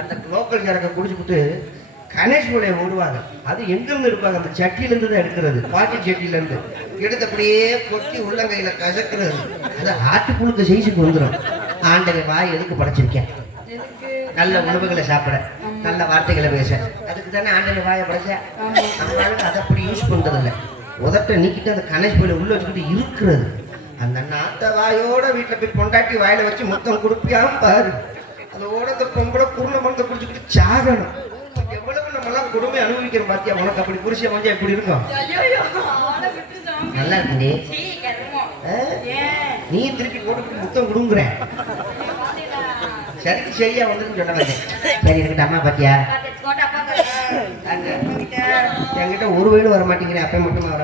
அந்த லோக்கல் சரக்கை குடிச்சுப்புட்டு கணேஷ் மூலையை ஓடுவாங்க அது எங்கிருந்து எடுப்பாங்க? அந்த சட்டியிலேருந்து தான் எடுக்கிறது. பாக்கெட் சட்டியிலேருந்து. எடுத்து அப்படியே கொட்டி உள்ளங்கையில கசக்கிறது. அது ஆட்டுப்புழுக்க சைஸுக்கு வந்துடும் ஆண்டவன் வாய் எதுக்கு படைச்சிருக்கேன் நல்ல உணவுகளை சாப்பிட. நல்ல வார்த்தைகளை பேச. அதுக்கு தானே ஆண்டவன் வாயை படைச்ச? நம்ம ஆளுங்க அதை அப்படி யூஸ் பண்றது இல்ல உதட்ட நீக்கிட்டு அந்த கணேஷ் போயில உள்ள வச்சுக்கிட்டு இருக்கிறது. அந்த நாத்த வாயோட வீட்டுல போய் கொண்டாட்டி வாயில வச்சு முத்தம் கொடுப்பியாம பாரு. அதோட இந்த பொம்பளை சாகணும் எவ்வளவு நம்ம எல்லாம் கொடுமை அனுபவிக்கிறோம் பாத்தியா? உனக்கு அப்படி புருஷன் கொஞ்சம் எப்படி இருக்கும்? நல்லா இருக்குண்டி ஆ? நீ திருப்பி போட்டு முத்தம் கொடுங்குற. சரிக்கு சரியா வந்துன்னு சொல்ல வந்தேன். சரி இருக்கட்டும் அம்மா பாத்தியா? என்கிட்ட ஒரு வயது வர மாட்டேங்கிறேன் அப்ப மட்டுமா வர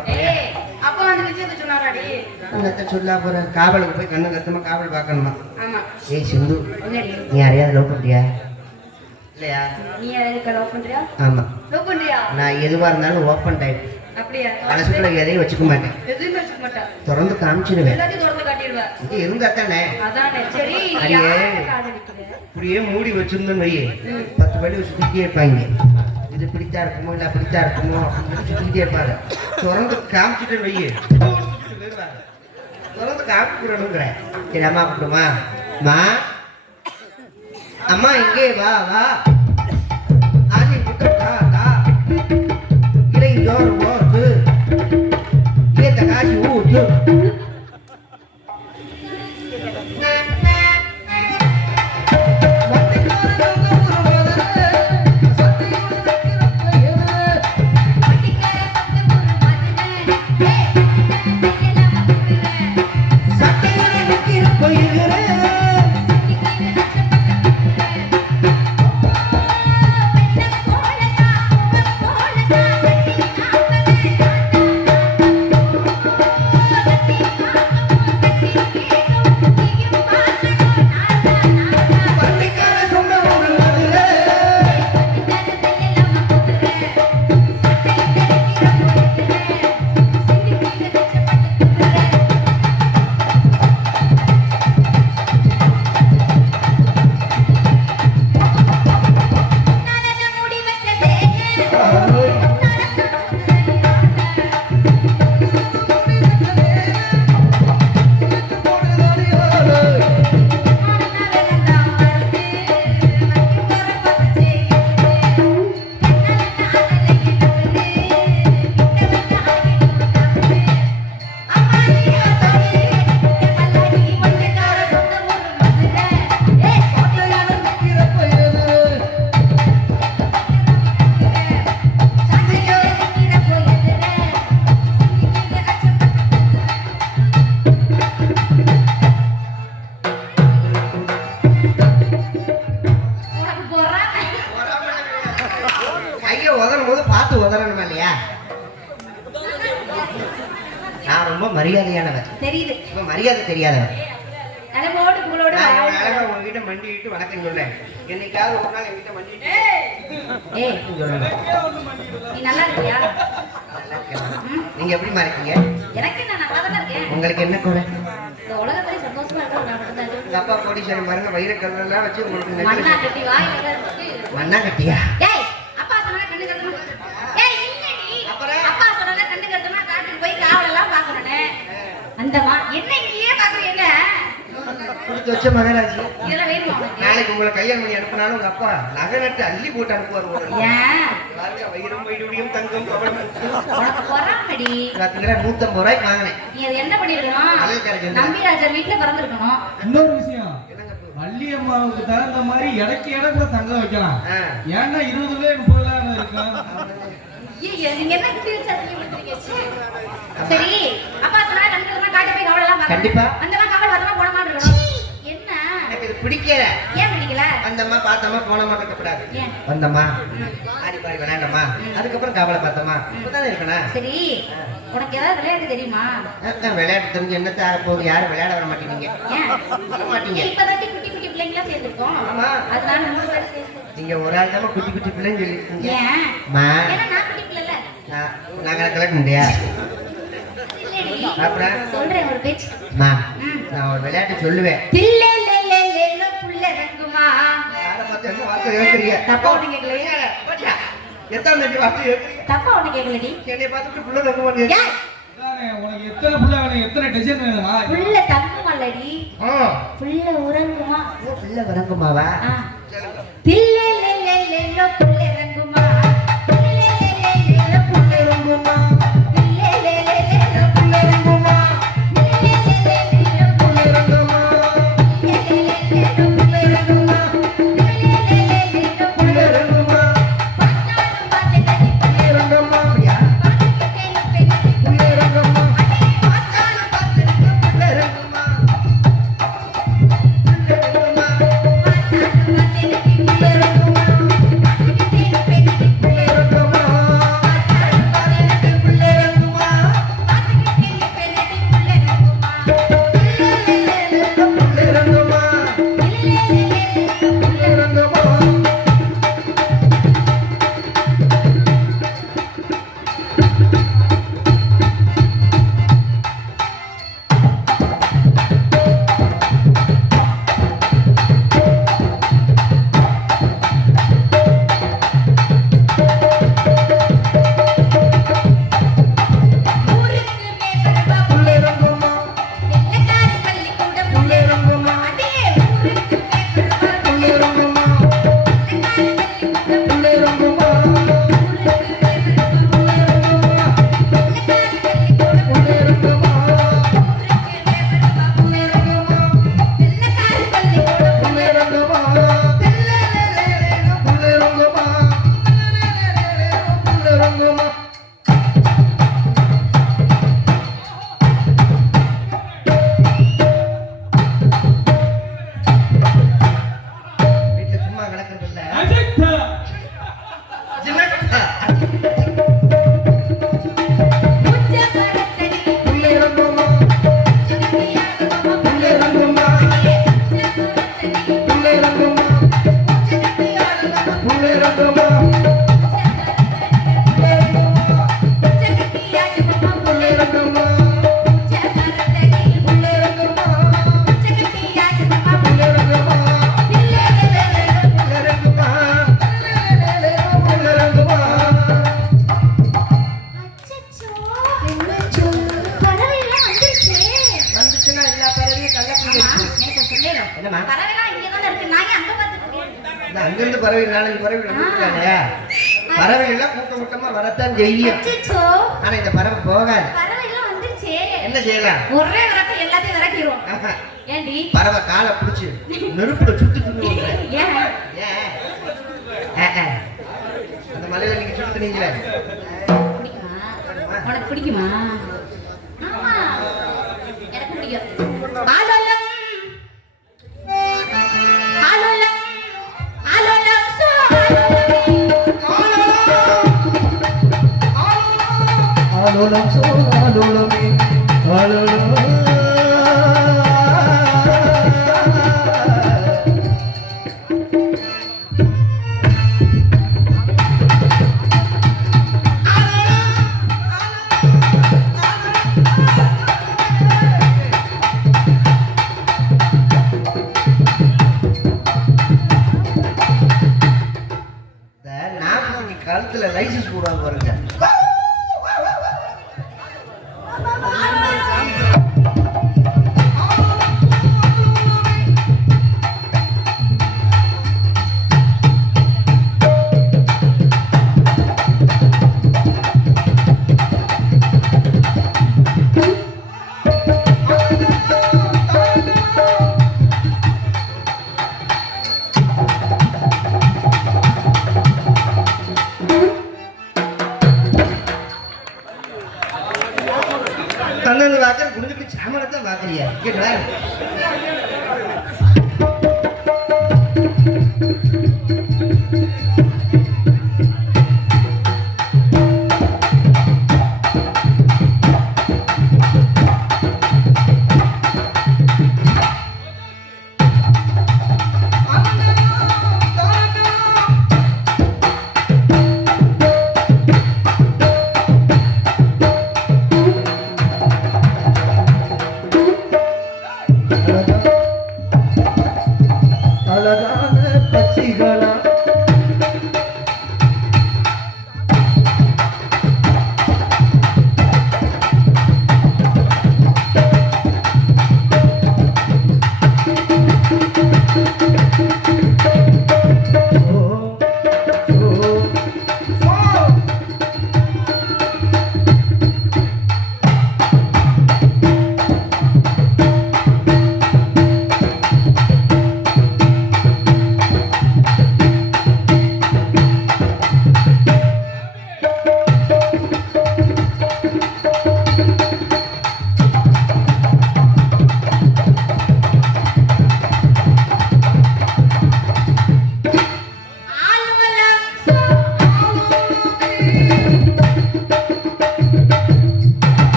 வந்து சொல்லா போற காவலுக்கு போய் கண்ணு கத்தமா காவல் பார்க்கணுமா? ஏய் சிந்து நீ யாரையாவது லவ் பண்றியா? இல்லையா? நீ யாருக்கு லவ் பண்றியா? ஆமா. லவ் பண்றியா நான் எதுவா இருந்தாலும் ஓப்பன் டைப் அப்படியா? மனசுக்குள்ள எதையும் வச்சுக்க மாட்டேன். எதுவுமே வச்சுக்க மாட்டா திறந்து காமிச்சிடுவேன் எல்லாத்தையும் தொடர்ந்து காட்டிடுவ இது இருந்தா தானே அதானே. சரி அடியே. இப்படியே மூடி வச்சிருந்தோன்னு வையே. பத்து படி சுத்திட்டே இருப்பாங்க. இது பிடித்தா இருக்குமோ இல்ல அப்படித்தா இருக்குமோ அப்படின்னு சுத்திக்கிட்டே இருப்பாங்க. திறந்து காமிச்சிட்டு வையே. திறந்து காமிக்கிறேனுங்கிற சரி அம்மா கூப்பிடுமா? மா அம்மா இங்கே வா வா. ஆதி புத்த தா தா இலை ஜோர் ஓட்டு ஏத்த காசி ஊட்டு மண்டிட்டு. ஏய். நீ நல்லா இருக்கியா. நீங்க எப்படி இருக்கீங்க எனக்கு நான் நல்லா தானே இருக்கேன். உங்களுக்கு என்ன குறை இந்த உலகத்துல சந்தோஷமா இருக்கிறது நான் இருக்கேன். அப்பா கோடீஸ்வரன் பாருங்க வைரக்கல்லாம் வச்சு உங்களுக்கு மண்ணா நெத்தியில- கட்டி வாய் இருக்கு. மண்ணா கட்டியா? ஏய் அப்பா சொன்னா கண்ணு கட்டணும் ஏய் இல்லடி அப்புறம்? அப்பா சொன்னா கட்டணும் காட்டுக்கு போய் அந்தமா என்ன வச்ச வேணுமா உனக்கு நாளைக்கு உங்களை கல்யாணம் பண்ணி அனுப்பினாலும் உங்க அப்பா நகை நட்டு அள்ளி போட்டு அனுப்புவார் வைடூரியம் தங்கம் நூத்தம்பது ரூபாய்க்கு வாங்கினேன் என்ன பண்ணிருக்கணும். நம்பிராஜர் வீட்டுல பிறந்திருக்கணும் இன்னொரு விஷயம்? வள்ளியம்மாவுக்கு தகுந்த மாதிரி இடக்கு இடம் கூட தங்க வைக்கலாம். ஏன்னா இருபதுல முப்பதுல இருக்கும் ஐயையே, நீங்க என்ன வச்சு. சரி அப்பா சொன்னா காட்டு போய் காவல் எல்லாம். கண்டிப்பா. பிடிக்கல. ஏன் பிடிக்கல? வந்தம்மா பார்த்தம்மா போனம்மா கட்டக்கூடாது வந்தம்மா ஆடி பாடி விளையாண்டம்மா. அதுக்கப்புறம் காவலை பார்த்தம்மா. இப்பதானே இருக்கணும் சரி உனக்கு ஏதாவது விளையாட்டு தெரியுமா? விளையாட்டு தெரிஞ்சு என்னத்தை ஆக போகுது? யாரும் விளையாட வர மாட்டேங்க. வர மாட்டீங்க. இப்பதாட்டி குட்டி குட்டி பிள்ளைங்களா சேர்ந்துருக்கோம். ஆமா. அதனால சேர்ந்து நீங்க ஒரு ஆள் தான் குட்டி குட்டி பிள்ளைன்னு சொல்லிருக்கீங்க நான் குட்டி பிள்ளைல நாங்க கலக்க முடியா சொல்றேன் ஒரு பேச்சு. நான் ஒரு விளையாட்டு சொல்லுவேன். பிள்ளை என்ன வார்த்தை கேட்கறீங்க தப்பா ஒண்ணு? எத்தனை தட்டி வார்த்தை தப்பா ஒண்ணு கேட்கலடி என்னை பார்த்துட்டு புள்ள அதானே, உனக்கு எத்தனை புள்ள வேணும்? எத்தனை டிசைன் வேணுமா? புள்ள தங்குமல்லடி. ஆ. புள்ள உறங்குமா? பிள்ளை வரங்குமாவா ஆ. தில்லேலேலேலேலோ புள்ள செய்யும் ஆனா இந்த பறவை போகாது. என்ன செய்யலாம்? ஒரே விரட்ட எல்லாத்தையும் விரட்டிடுவோம். ஏண்டி? பறவை காலை பிடிச்சு நெருப்புல சுட்டு ஆ. அந்த மலையில நீங்க உனக்கு பிடிக்குமா? ஆமா. எனக்கு பிடிக்கும். lo lo lo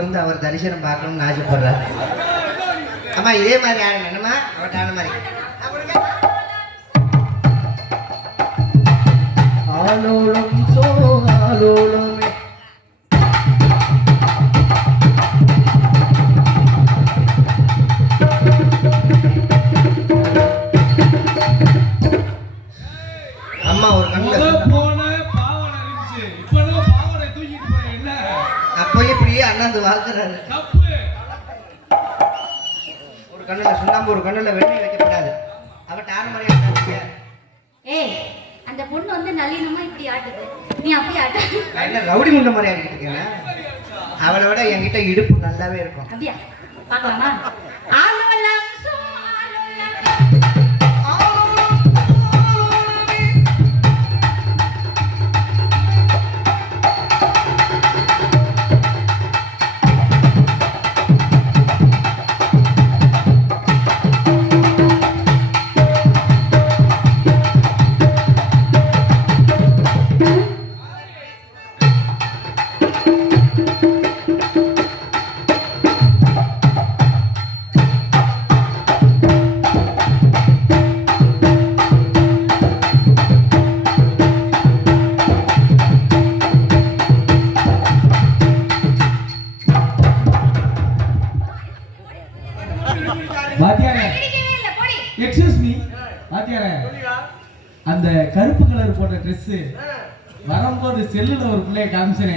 வந்து அவர் தரிசனம் பார்க்கணும்னு ஆசைப்படுறாரு. அம்மா இதே மாதிரி ஆடுங்க என்னம்மா? ஆன மாதிரி. ஆலோலம் சோ ஆலோலமே. அம்மா ஒரு கண்ணில் தப்பு. ஒரு கண்ணில் சுண்ணாம்பு ஒரு கண்ணில் வெண்ணெய் வைக்கப்படாது. அவட்ட மாதிரி ஆடாதீங்க. ஏய் அந்த பொண்ணு வந்து நளினமா இப்படி ஆட்டுது. நீ அப்படி ஆட்டு. என்ன ரவுடி முண்டை மாதிரி ஆடிக்கிட்டு இருக்கேன்? அவளை விட என்கிட்ட இடுப்பு நல்லாவே இருக்கும். அப்படியா? பார்க்கலாமா? ஆலோலம் கலர் போட்ட Dress வரும்போது செல்லுல ஒரு பிள்ளைய காமிச்சனே.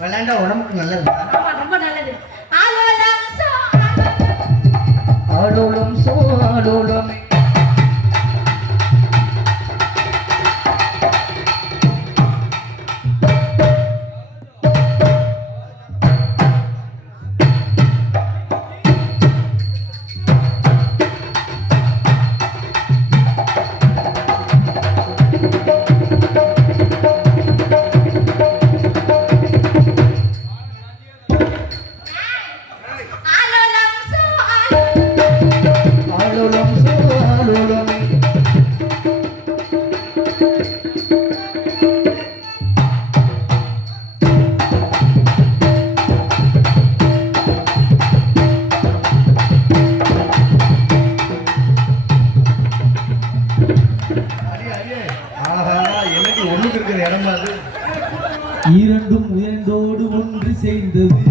விளையாண்டா உடம்புக்கு நல்லது? ஆமா ரொம்ப நல்லது. ஆலோலம் சோ ஆலோலம் சோ ஒண்ணுக்கு இருக்கிற இடமா அது இரண்டும் உயர்ந்தோடு ஒன்று சேர்ந்தது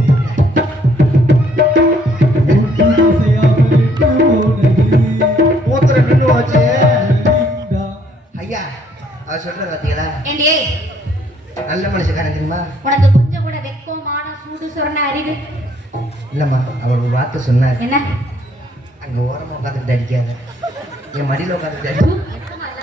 நல்ல மனுஷக்காரன் தெரியுமா? உனக்கு கொஞ்சம் கூட வெக்கம் மானம் சூடு சொரண அறிவு. இல்லம்மா அவர் ஒரு வார்த்தை சொன்னார். என்ன? அங்க ஓரமா உட்காந்துட்டு அடிக்காத. என் மடியில உட்காந்துட்டு அடி. தூக்கு